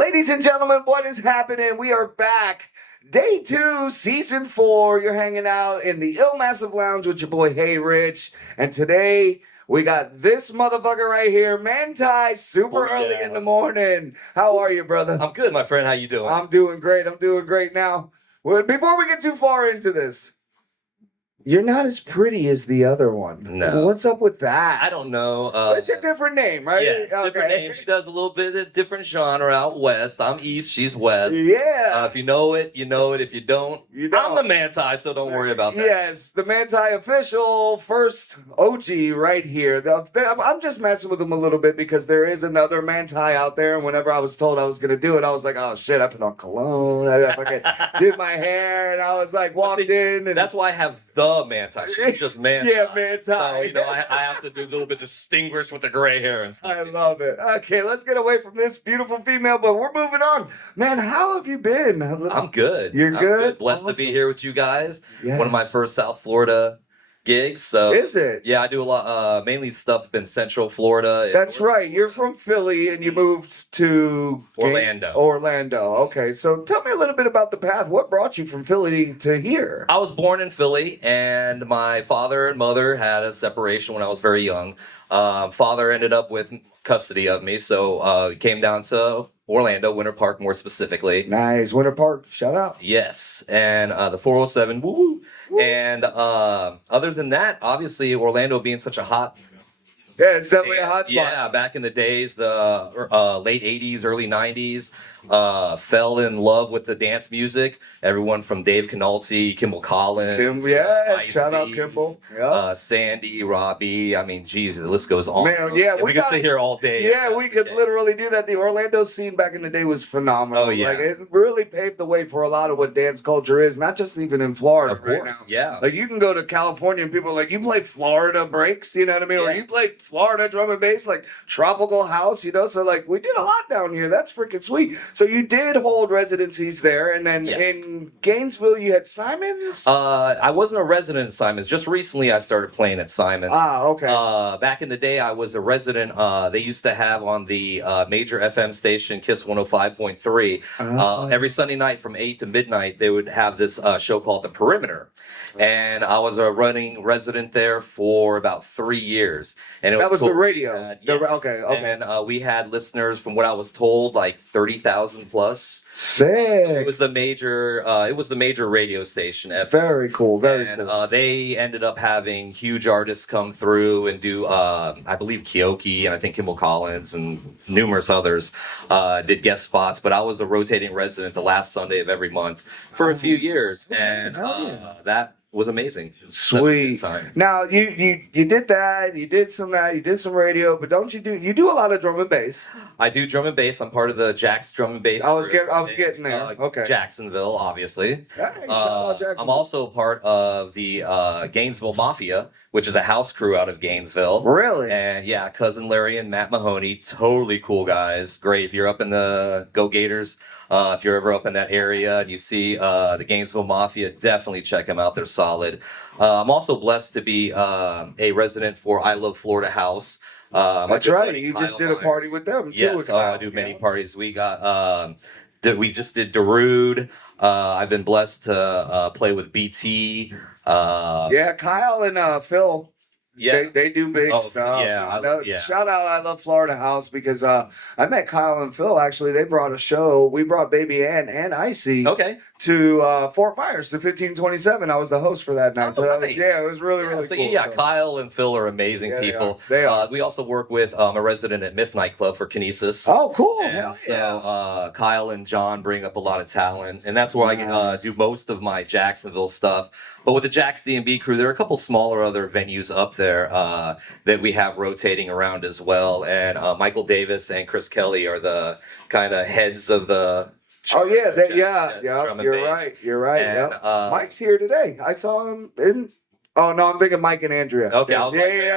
Ladies and gentlemen, what is happening? We are back. Day 2, Season 4. You're hanging out in the Illmassive Lounge with your boy, Hey Rich. And today, we got this motherfucker right here, Manti, super early in the morning. How are you, brother? I'm good, my friend. How you doing? I'm doing great. Now, before we get too far into this, you're not as pretty as the other one. No. What's up with that? I don't know. It's a different name, right? Yeah, it's different name. She does a little bit of different genre out west. I'm east, she's west. Yeah. If you know it, you know it. If you don't, I'm the Manti, so don't worry about that. Yes, the Manti official first OG right here. I'm just messing with him a little bit because there is another Manti out there, and whenever I was told I was going to do it, I was like, oh shit, I put on cologne, I fucking did my hair, and I was like, walked in. And that's why I have the Manti. She's just Manti. Yeah, Manti. So, I have to do a little bit distinguished with the gray hair and stuff. I love it. Okay, let's get away from this beautiful female, but we're moving on. Man, how have you been? I'm good. You're good? Blessed to be here with you guys. Yes. One of my first South Florida gigs. So is it? Yeah, I do a lot, mainly stuff up in Central Florida. That's right. You're from Philly and you moved to Orlando. Orlando. Okay, so tell me a little bit about the path. What brought you from Philly to here? I was born in Philly, and my father and mother had a separation when I was very young. Father ended up with custody of me, so came down to Orlando, Winter Park more specifically. Nice, Winter Park, shout out. Yes, and the 407, woo-woo. And other than that, obviously Orlando being such a hot... Yeah, it's definitely a hot spot. Yeah, back in the days, the late 80s, early 90s, fell in love with the dance music. Everyone from Dave Canalti, Kimball Collins. Shout out Kimball. Yeah. Sandy, Robbie. I mean, geez, the list goes on. Man, yeah, we could sit here all day. Yeah, we could literally do that. The Orlando scene back in the day was phenomenal. Oh, yeah. Like, it really paved the way for a lot of what dance culture is, not just even in Florida. Of course, right now. yeah. Like, you can go to California and people are like, you play Florida breaks, you know what I mean? Yeah. Or you play Florida drum and bass, like tropical house, So, like, we did a lot down here. That's freaking sweet. So, you did hold residencies there, and then in Gainesville, you had Simon's? I wasn't a resident at Simon's. Just recently, I started playing at Simon's. Ah, okay. Back in the day, I was a resident. They used to have on the major FM station, Kiss 105.3. Every Sunday night from 8 to midnight, they would have this show called The Perimeter. And I was a running resident there for about 3 years. And it was the cool. radio. Yes. Okay. And we had listeners, from what I was told, like 30,000 plus. Sick. It was the major radio station. Very cool. Very cool. They ended up having huge artists come through and do, I believe Keoki and I think Kimball Collins and numerous others did guest spots. But I was a rotating resident the last Sunday of every month for a few years, and that was amazing. Sweet. Now you did that. You did some radio, but don't you do a lot of drum and bass? I do drum and bass. I'm part of the Jax drum and bass. I was getting there. Okay. Jacksonville, obviously. Hey, shout out Jacksonville. I'm also part of the Gainesville Mafia, which is a house crew out of Gainesville. Really? And yeah, cousin Larry and Matt Mahoney, totally cool guys. Great. If you're up in the Go Gators, if you're ever up in that area and you see the Gainesville Mafia, definitely check them out. They're solid. I'm also blessed to be a resident for I Love Florida House. That's right. You just did a party with them too. Yes, I do many parties. We got we just did Darude. I've been blessed to play with BT. Kyle and Phil. Yeah, they do big stuff. Shout out I Love Florida House, because I met Kyle and Phil, actually. They brought a show. We brought Baby Ann and Icy to Fort Myers, to 1527. I was the host for that night. Nice. It was really cool. Yeah, Kyle and Phil are amazing people. They are. We also work with a resident at Myth Nightclub for Kinesis. Oh, cool. And so Kyle and John bring up a lot of talent, and that's where I do most of my Jacksonville stuff. But with the Jax D&B crew, there are a couple smaller other venues up there that we have rotating around as well. And Michael Davis and Chris Kelly are the kind of heads of the... You're right. And, Mike's here today. I saw him in... Oh, no, I'm thinking Mike and Andrea. Okay, I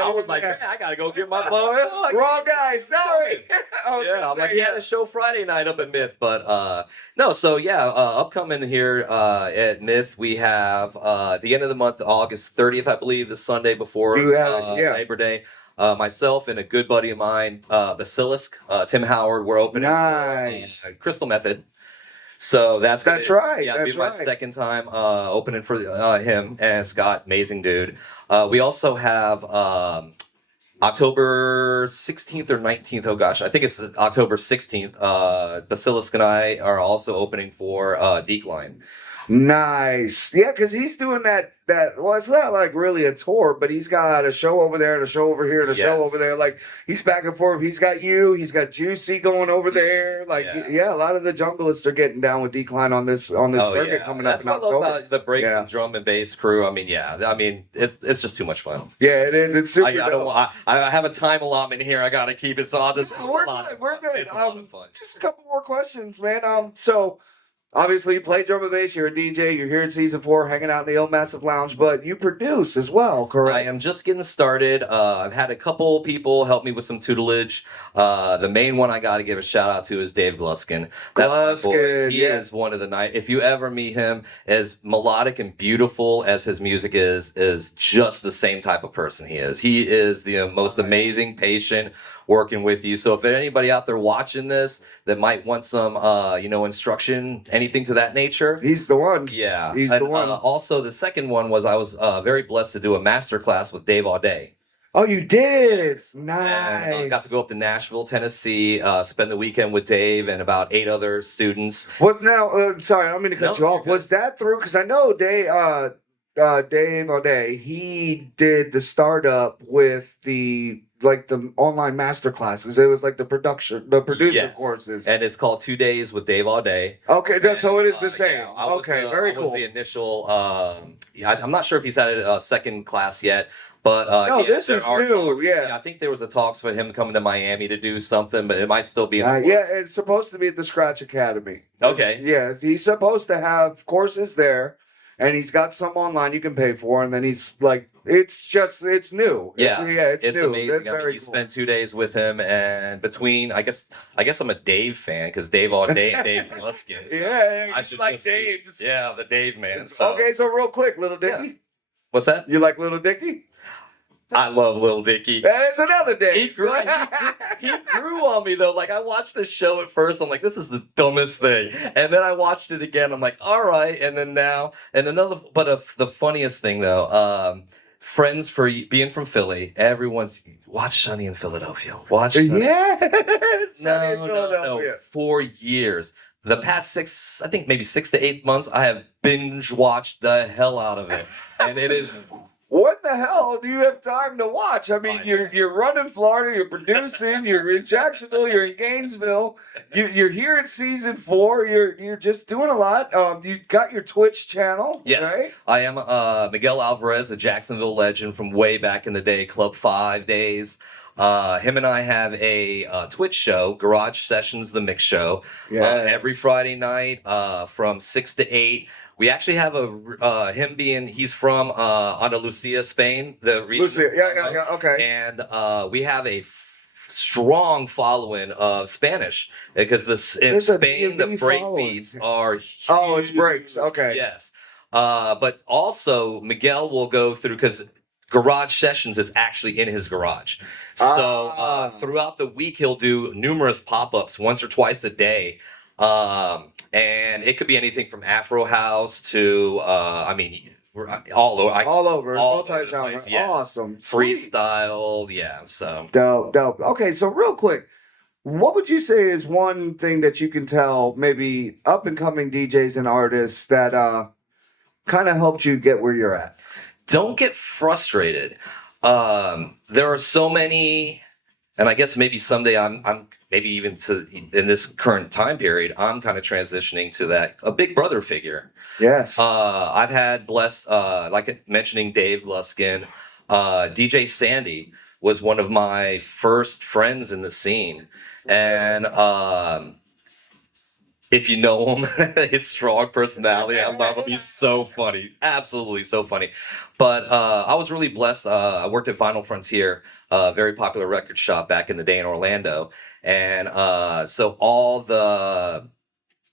was like, man, I gotta go get my phone. Wrong guy, sorry. I'm like, he had a show Friday night up at Myth, but no, so yeah, upcoming here at Myth, we have the end of the month, August 30th, I believe, the Sunday before Labor Day. Myself and a good buddy of mine, Basilisk, Tim Howard, we're opening Nice. for Crystal Method. So that's right. Yeah, That's it'll be my right. second time opening for him and Scott. Amazing dude. We also have October 16th or 19th. Oh gosh, I think it's October 16th. Basilisk and I are also opening for Decline. Nice. Yeah, because he's doing that. Well, it's not like really a tour, but he's got a show over there and a show over here and a show over there. Like he's back and forth. He's got Juicy going over there. Like a lot of the junglists are getting down with Decline on this circuit coming up in October. That's what I love about the breaks and drum and bass crew. I mean, it's just too much fun. Yeah, it is. It's super. I have a time allotment here. I got to keep it. So I'll just. We're good. We're good. It's a lot of fun. Just a couple more questions, man. So. Obviously, you play drum and bass. You're a DJ. You're here in season 4, hanging out in the Illmassive Lounge, but you produce as well, correct? I am just getting started. I've had a couple people help me with some tutelage. The main one I got to give a shout out to is Dave Gluskin. That's my boy. He is one of the night. If you ever meet him, as melodic and beautiful as his music is just the same type of person he is. He is the most amazing, patient, working with you. So if there's anybody out there watching this that might want some, instruction, anything to that nature, he's the one. Yeah, he's the one. Also, the second one was I was very blessed to do a master class with Dave Auday. Oh, you did? Nice. And I got to go up to Nashville, Tennessee, spend the weekend with Dave and about 8 other students. Sorry, I'm going to cut you off. Was that through? Because I know Dave Auday, he did the startup with the online master classes. It was like the producer courses. And it's called 2 Days with Dave Auday. Okay, so it is the same. Very cool. Was the initial, I'm not sure if he's had a second class yet, but this is new. I think there was a talks for him coming to Miami to do something, but it might still be in the works. It's supposed to be at the Scratch Academy. Okay. Yeah, he's supposed to have courses there. And he's got some online you can pay for, and then he's like, it's new. It's new. Amazing. You spent 2 days with him, and between, I guess I'm a Dave fan because Dave Auday and Dave Gluskin. So I should like Dave's. The Dave man. So. Okay, so real quick, Little Dicky. Yeah. What's that? You like Little Dicky? I love Lil Dicky. That is another day. He grew on me though. Like I watched the show at first, I'm like, this is the dumbest thing. And then I watched it again. I'm like, all right. And then now, the funniest thing though, friends for being from Philly, everyone's watch Sunny in Philadelphia. Watch Sunny. No. For years. The past 6 to 8 months, I have binge watched the hell out of it. And it is. What the hell do you have time to watch? I mean, you're running Florida, you're producing, you're in Jacksonville, you're in Gainesville, you're here in season 4, you're just doing a lot. You got your Twitch channel, yes, right? I am Miguel Alvarez, a Jacksonville legend from way back in the day, Club 5 days. Him and I have a Twitch show, Garage Sessions, the Mix Show, every Friday night from 6 to 8. We actually have he's from Andalusia, Spain. Okay. And we have a strong following of Spanish because in Spain the break beats are huge. Oh, it's breaks. Okay. Yes. But also Miguel will go through because Garage Sessions is actually in his garage. So throughout the week he'll do numerous pop-ups once or twice a day. And it could be anything from Afro House to all over, multi-genre. Yes. Awesome, freestyle, so dope. Okay, so real quick, what would you say is one thing that you can tell maybe up and coming DJs and artists that kind of helped you get where you're at? Don't get frustrated. There are so many, and I guess maybe someday I'm maybe even in this current time period, I'm kind of transitioning to a big brother figure. Yes. I've had like mentioning Dave Gluskin, DJ Sandy was one of my first friends in the scene. And if you know him, his strong personality, I love him. He's so funny. Absolutely so funny. But I was really blessed. I worked at Vinyl Frontier, a very popular record shop back in the day in Orlando. And so all the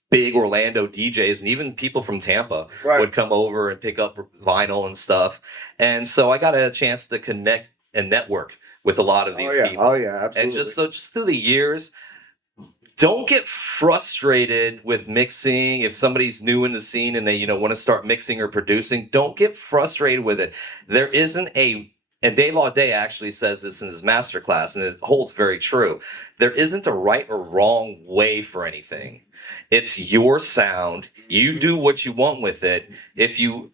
big Orlando DJs and even people from Tampa would come over and pick up vinyl and stuff. And so I got a chance to connect and network with a lot of these people. Oh yeah, absolutely. And just through the years, don't get frustrated with mixing. If somebody's new in the scene and they, want to start mixing or producing, don't get frustrated with it. There isn't and Dave Auday actually says this in his masterclass, and it holds very true. There isn't a right or wrong way for anything. It's your sound. You do what you want with it. If you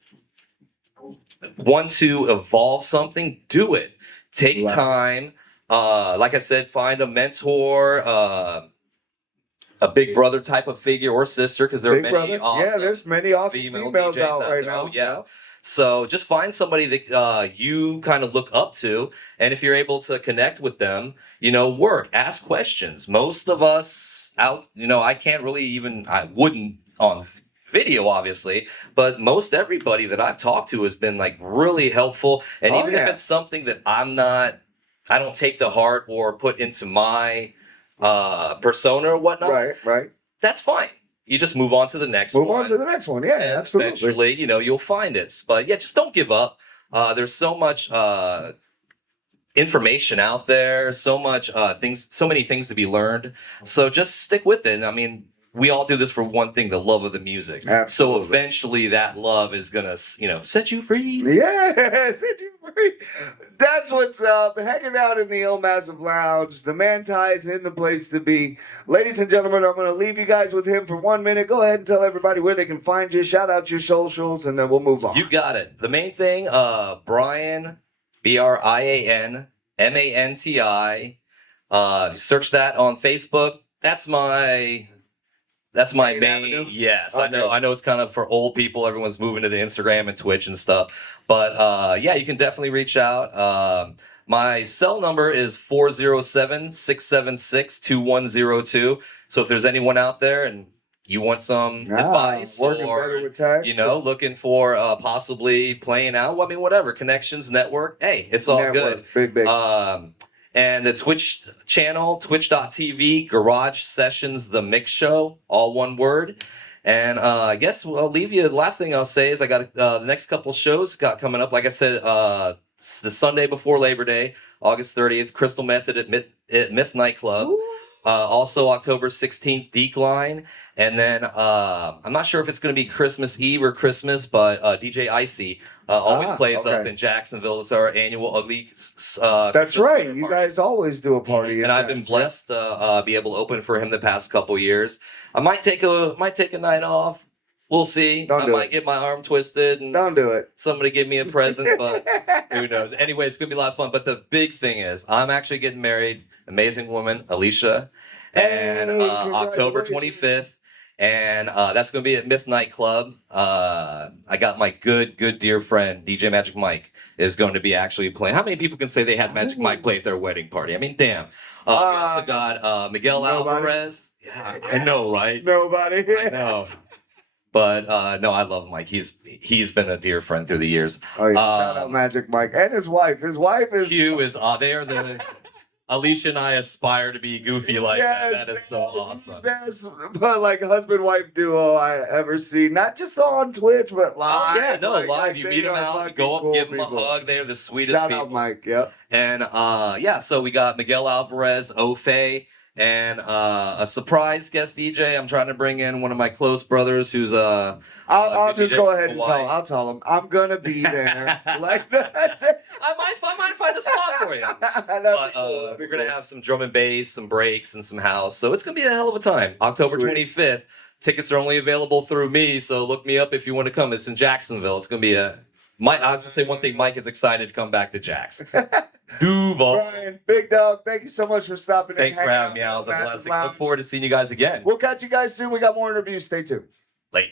want to evolve something, do it. Take time. Like I said, find a mentor, a big brother type of figure or sister, because there are many awesome there's many awesome females DJs out right now. Oh, yeah. So just find somebody that you kind of look up to, and if you're able to connect with them, ask questions. Most of us I wouldn't on video, obviously, but most everybody that I've talked to has been like really helpful. And even if it's something that I don't take to heart or put into my persona or whatnot, right, that's fine. You just move on to the next one. Move on to the next one. Yeah, and absolutely. Eventually, you'll find it. But yeah, just don't give up. There's so much information out there, so many things to be learned. So just stick with it. I mean, we all do this for one thing, the love of the music. Absolutely. So eventually that love is gonna, set you free. Yeah, set you free. That's what's up. Hanging out in the Illmassive Lounge. The Manti's in the place to be. Ladies and gentlemen, I'm going to leave you guys with him for 1 minute. Go ahead and tell everybody where they can find you. Shout out your socials, and then we'll move on. You got it. The main thing, Brian, Brian Manti. Search that on Facebook. That's my main avenue? Yes, Okay. I know it's kind of for old people. Everyone's moving to the Instagram and Twitch and stuff. But you can definitely reach out. My cell number is 407-676-2102. So if there's anyone out there and you want some advice or looking for possibly playing out, I mean, whatever, connections, network, hey, it's all good. Big. And the Twitch channel, twitch.tv, Garage Sessions, The Mix Show, all one word. And I guess I'll leave you. The last thing I'll say is I got the next couple shows coming up. Like I said, the Sunday before Labor Day, August 30th, Crystal Method at Myth Nightclub. Also October 16th, Decline. And then I'm not sure if it's going to be Christmas Eve or Christmas, but DJ Icy always plays up in Jacksonville. It's our annual Ugly. That's right. You guys always do a party. And I've been blessed to be able to open for him the past couple years. I might take a night off. We'll see. I might get my arm twisted and don't do it. Somebody give me a present, but who knows? Anyway, it's gonna be a lot of fun. But the big thing is, I'm actually getting married. Amazing woman, Alicia, and October 25th. And that's going to be at Myth Nightclub. I got my good dear friend, DJ Magic Mike, is going to be actually playing. How many people can say they had Magic Mike play at their wedding party? I mean, damn. We also got Miguel Alvarez. Yeah, I know, right? Nobody. I know. But no, I love Mike. He's been a dear friend through the years. Oh, yeah. Shout out Magic Mike. And his wife. His wife is... Hugh is... they are the... Alicia and I aspire to be goofy like that. That is so awesome. Best, but like husband-wife duo I ever see, not just on Twitch, but live. Live. You meet them out, you go up, give them a hug. They're the sweetest people. Shout out Mike, yep. And so we got Miguel Alvarez, Ofe, and a surprise guest DJ. I'm trying to bring in one of my close brothers who's I'll just go ahead and I'll tell him I'm gonna be there. Like that. I might find a spot for you. But we're gonna have some drum and bass, some breaks, and some house. So it's gonna be a hell of a time. October 25th. Tickets are only available through me, so look me up if you want to come. It's in Jacksonville. It's gonna be I'll just say one thing. Mike is excited to come back to Jax. Duval. Brian, big dog, thank you so much for stopping. Thanks for having me. I was a blessing. Look forward to seeing you guys again. We'll catch you guys soon. We got more interviews. Stay tuned. Late.